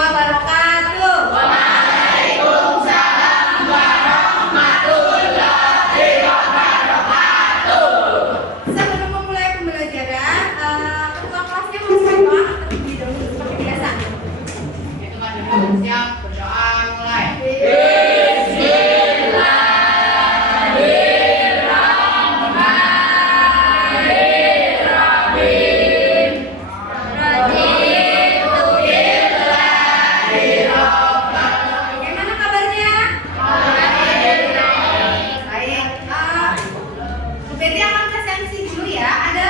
wabarakatuh. Waalaikumsalam warahmatullahi wabarakatuh. Sebelum memulai pembelajaran, ketua kelasnya mau berdoa terlebih dahulu seperti biasa. Itu kan siap berdoa mulai. Bagaimana kabarnya? Baik. Bu Betty akan presensi dulu ya. Ada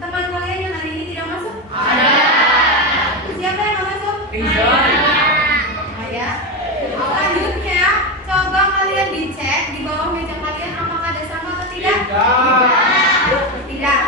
teman kalian yang hari ini tidak masuk? Siapa yang nggak masuk? Nah, ya. Selanjutnya, coba kalian dicek di bawah meja kalian apakah ada sama atau tidak? Tidak.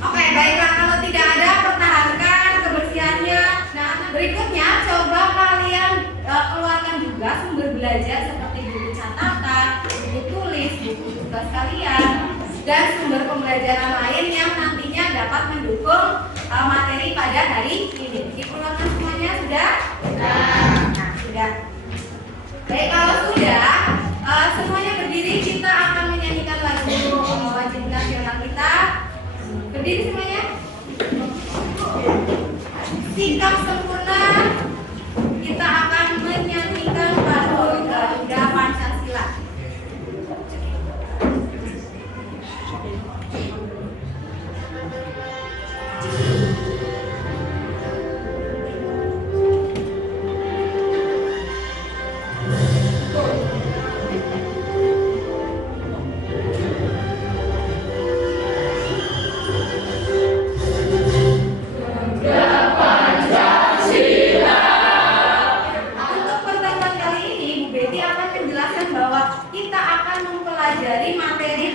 Oke, baiklah, kalau tidak ada pertahankan kebersihannya. Nah, berikutnya coba kalian keluarkan juga sumber belajar seperti buku catatan, buku tulis, buku tugas kalian, dan sumber pembelajaran lain yang nantinya dapat mendukung materi pada hari ini. Dikeluarkan semuanya sudah? Nah, sudah. Baik, kalau sudah, semuanya berdiri, kita akan menyanyikan lagu wajib nasional kita. Berdiri semuanya. Sikap sempurna. Kita akan menyanyikan lagu Garuda Pancasila. Untuk pertemuan kali ini, Bu Betty akan menjelaskan bahwa kita akan mempelajari materi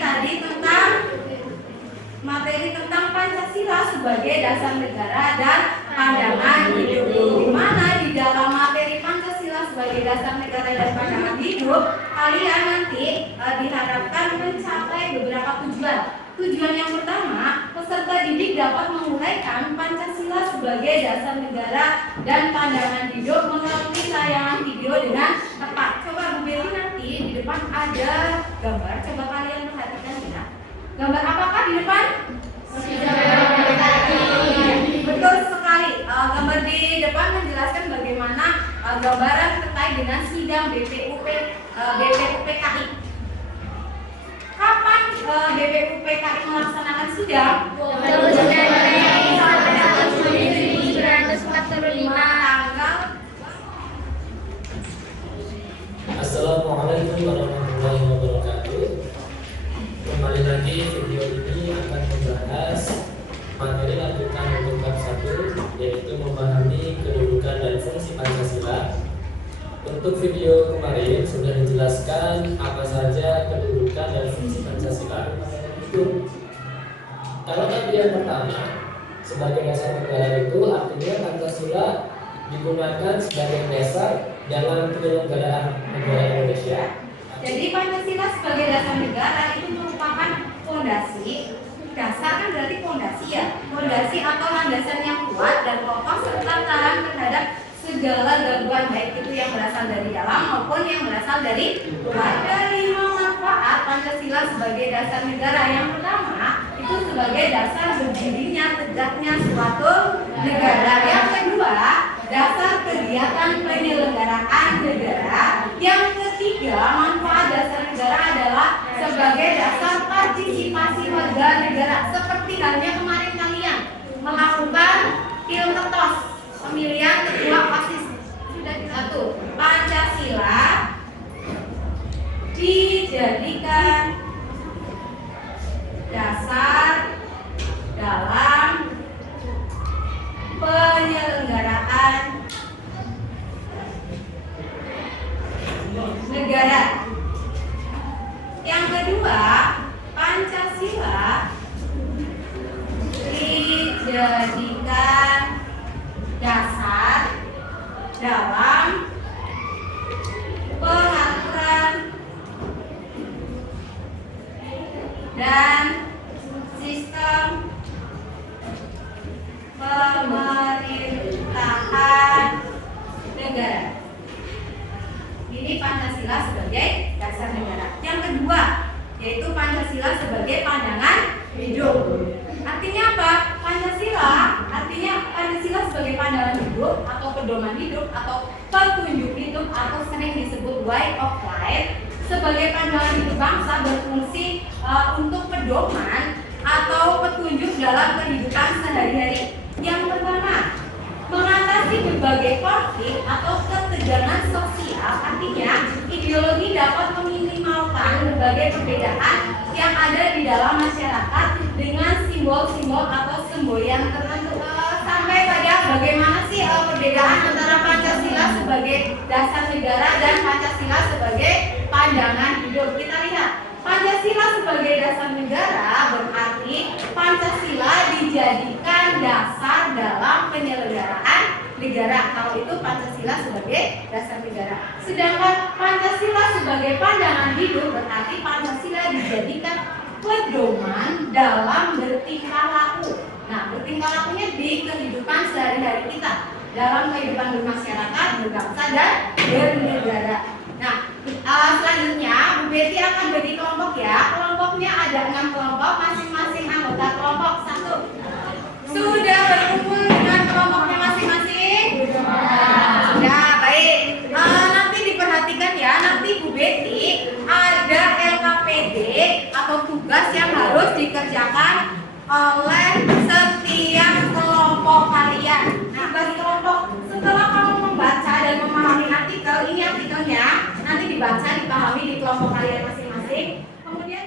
tentang Pancasila sebagai dasar negara dan pandangan hidup. Di mana di dalam materi Pancasila sebagai dasar negara dan pandangan hidup, kalian nanti diharapkan mencapai beberapa tujuan. Tujuan yang pertama, peserta didik dapat menguraikan Pancasila sebagai dasar negara dan pandangan hidup melalui tayangan video dengan tepat. Coba Bu Betty nanti di depan ada gambar, coba kalian perhatikan ya. Gambar apakah di depan? Betul sekali. Gambar di depan menjelaskan bagaimana gambaran terkait dengan sidang BPUPKI. Kapan BPUPKI melaksanakan sidang? Tanggal. Assalamualaikum warahmatullahi wabarakatuh. Kembali lagi, video ini akan membahas materi lanjutan untuk bab 1, yaitu memahami kedudukan dan fungsi Pancasila. Untuk video kemarin sudah dijelaskan apa saja kedudukan dan fungsi Pancasila. Kalau tadi yang pertama, sebagai dasar negara itu artinya Pancasila digunakan sebagai dasar dalam penyelenggaraan negara Indonesia. Jadi Pancasila sebagai dasar negara itu merupakan fondasi. Dasar kan berarti fondasi ya. Fondasi atau landasan yang kuat dan kokoh serta tahan terhadap segala gangguan, baik itu yang berasal dari dalam maupun yang berasal dari luar. Dari manfaat Pancasila sebagai dasar negara, yang pertama itu sebagai dasar berdirinya tegaknya suatu negara. Yang kedua, dasar kegiatan penyelenggaraan negara. Yang ketiga, manfaat dasar negara adalah sebagai dasar partisipasi warga negara. Seperti halnya kemarin kalian melakukan pilketos, pemilihan ketua OSIS. Sudah satu, Pancasila dijadikan dasar dalam penyelenggaraan negara. Yang kedua, Pancasila dijadikan dasar dalam pengaturan dan sistem pemerintahan atau petunjuk hidup atau sering disebut way of life sebagai pandangan hidup bangsa berfungsi untuk pedoman atau petunjuk dalam kehidupan sehari-hari. Yang pertama, mengatasi berbagai konflik atau ketegangan sosial, artinya ideologi dapat meminimalkan berbagai perbedaan yang ada di dalam masyarakat dengan simbol-simbol atau semboyan tertentu. Sampai pada bagaimana sih perbedaan antara Pancasila sebagai dasar negara dan Pancasila sebagai pandangan hidup. Kita lihat, Pancasila sebagai dasar negara berarti Pancasila dijadikan dasar dalam penyelenggaraan negara. Kalau itu Pancasila sebagai dasar negara. Sedangkan Pancasila sebagai pandangan hidup berarti Pancasila dijadikan pedoman dalam bertingkah laku. Nah, bertingkah lakunya di kehidupan sehari-hari kita, dalam kehidupan bermasyarakat, berbangsa, dan bernegara. Nah, selanjutnya Bu Betty akan bagi kelompok ya. Kelompoknya ada 6 kelompok, masing-masing anggota kelompok 1. Sudah berkumpul dengan kelompoknya masing-masing? Sudah, baik. Nanti diperhatikan ya, nanti Bu Betty ada LKPD atau tugas yang harus dikerjakan oleh setiap kelompok kalian. Nah, bagi kelompok, setelah kamu membaca dan memahami artikel, ini artikelnya nanti dibaca, dipahami di kelompok kalian masing-masing. Kemudian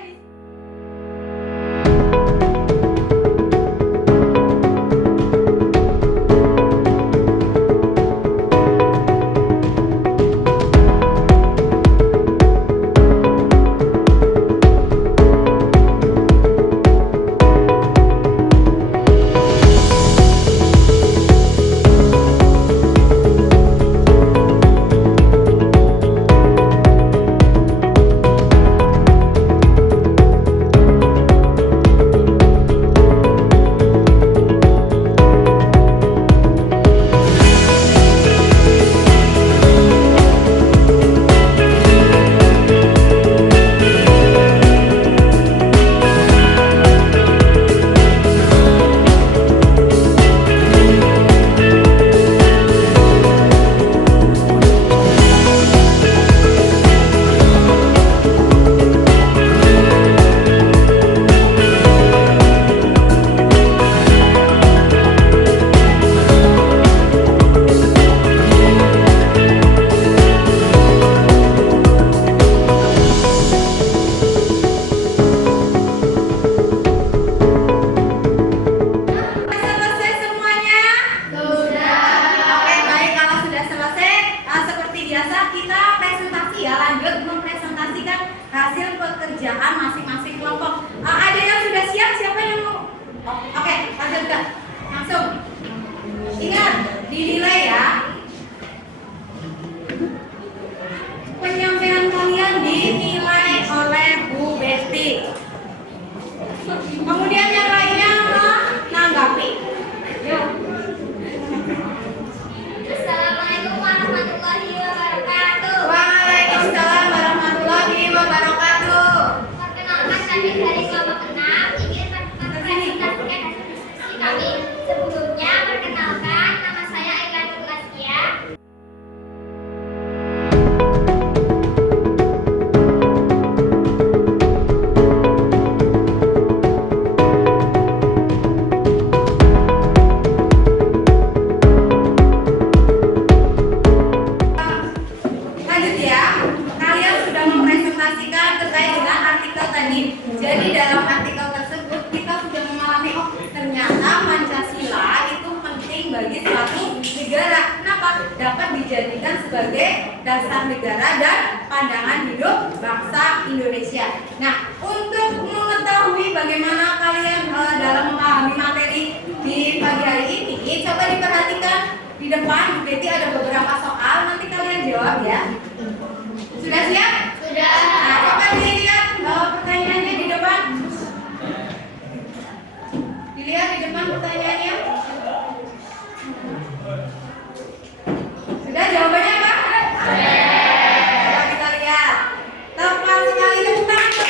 dijadikan sebagai dasar negara dan pandangan hidup bangsa Indonesia. Nah, untuk mengetahui bagaimana kalian dalam memahami materi di pagi hari ini, coba diperhatikan di depan Bu Betty ada beberapa soal, nanti kalian jawab ya. Sudah siap? Sudah. Nah, coba dilihat pertanyaannya di depan. Dilihat di depan pertanyaannya. Sudah, jawabannya apa? Coba kita lihat. Tepat sekali, tepuk tangan.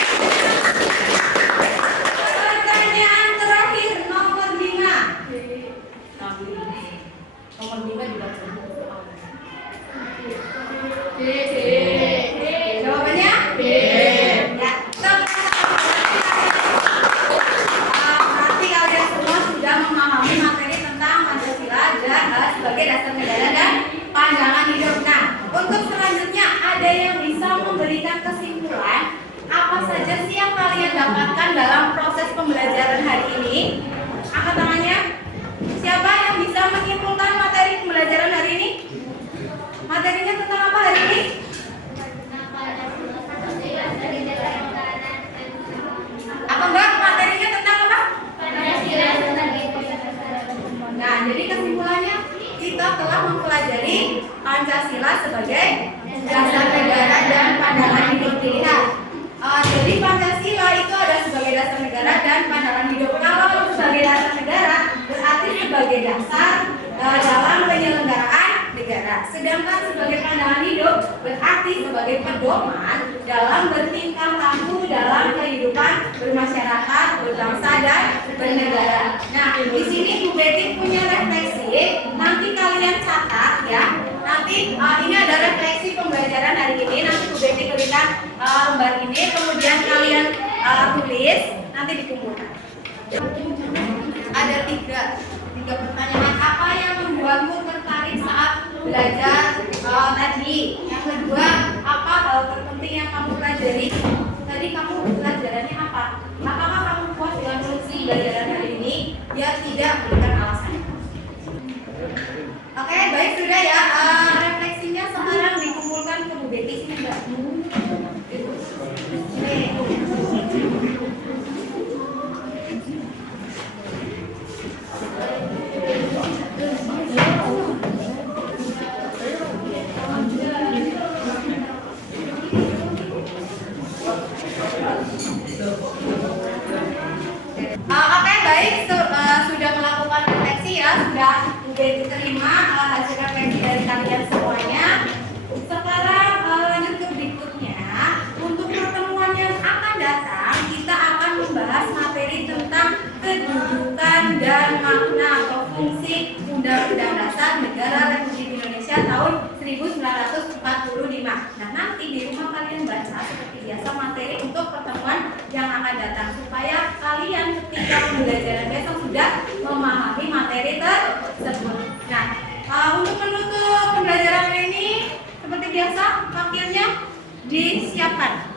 Pertanyaan terakhir nomor 5. Nomor 5 dibaca. Jawabannya? Ya, berarti kalian semua sudah memahami materi tentang Pancasila dan sebagai dasar negara dan pandangan hidup. Nah, untuk selanjutnya ada yang bisa memberikan kesimpulan apa saja sih yang kalian dapatkan dalam proses pembelajaran hari ini? Angkat tangannya. Siapa yang bisa menyimpulkan materi pembelajaran hari ini? Materinya tentang apa hari ini? Apa enggak? Materinya tentang apa? Nah, jadi kesimpulannya kita telah mempelajari Pancasila sebagai dasar negara dan pandangan hidup pilihan. Jadi Pancasila itu ada sebagai dasar negara dan pandangan hidup. Kalau sebagai dasar negara berarti sebagai dasar dalam penyelenggaraan negara. Sedangkan sebagai pandangan hidup berarti sebagai pedoman dalam bertingkah laku dalam kehidupan bermasyarakat, berbangsa dan bernegara. Nah, di sini Bu Betty punya refleksi. Nanti kalian catat ya. Nanti ini ada refleksi pembelajaran hari ini. Nanti Bu Betty berikan lembar ini, kemudian kalian tulis, nanti dikumpulkan. Ada tiga pertanyaan. Apa yang membuatmu tertarik saat belajar tadi? Yang kedua, apa hal terpenting yang kamu pelajari? Tadi kamu pelajarannya apa? Apakah kamu puas dengan fungsi pembelajaran hari ini? Biar tidak berikan alasan. Oke, baik sudah ya. Refleksinya sekarang dikumpulkan ke Bu Betty sini, Mbak. Oke, baik. Sudah melakukan refleksi ya, sudah diterima hasil refleksi dari kalian semuanya. Sekarang lanjut ke berikutnya. Untuk pertemuan yang akan datang, kita akan membahas materi tentang kedudukan dan makna atau fungsi Undang-Undang Dasar Negara Republik Indonesia tahun 1945. Nah, nanti di rumah kalian baca seperti biasa materi untuk pertemuan yang akan datang supaya kalian ketika pembelajaran besok sudah memahami materi tersebut. Nah, untuk menutup pembelajaran ini seperti biasa wakilnya disiapkan.